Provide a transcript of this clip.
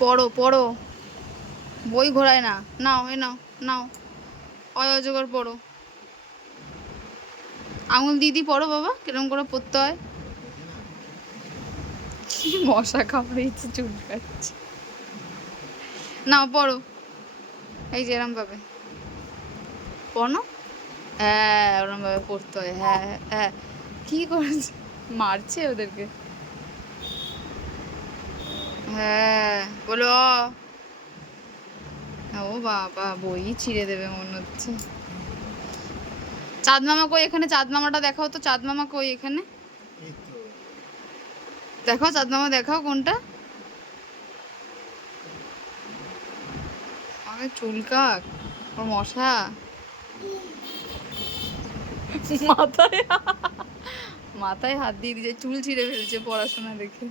পড়ো পড়ো, বই ঘোরায় না। নাও এ নাও, নাও অজগর পড়ো। আঙুল দিদি পড়ো বাবা, কিরম করে পড়তে হয়। কি মশা কামড়েছে, চুল কাটছে। নাও পড়ো, এই যে এরম ভাবে পড়ো। হ্যাঁ ওরম ভাবে পড়তে হয়, হ্যাঁ হ্যাঁ। কি করেছে, মারছে ওদেরকে। হ্যাঁ বলো। ও বাবা, বই ছিঁড়ে দেবে মনে হচ্ছে। চাঁদ মামা কই এখানে, চাঁদ মামাটা দেখাও তো, চাঁদ মামা কই এখানে, দেখাও চাঁদ মামা, দেখাও কোনটা। আরে চুলকাক, ওর মশা মাথায়, মাথায় হাত দিয়ে দিয়েছে, চুল ছিঁড়ে ফেলছে পড়াশোনা দেখে।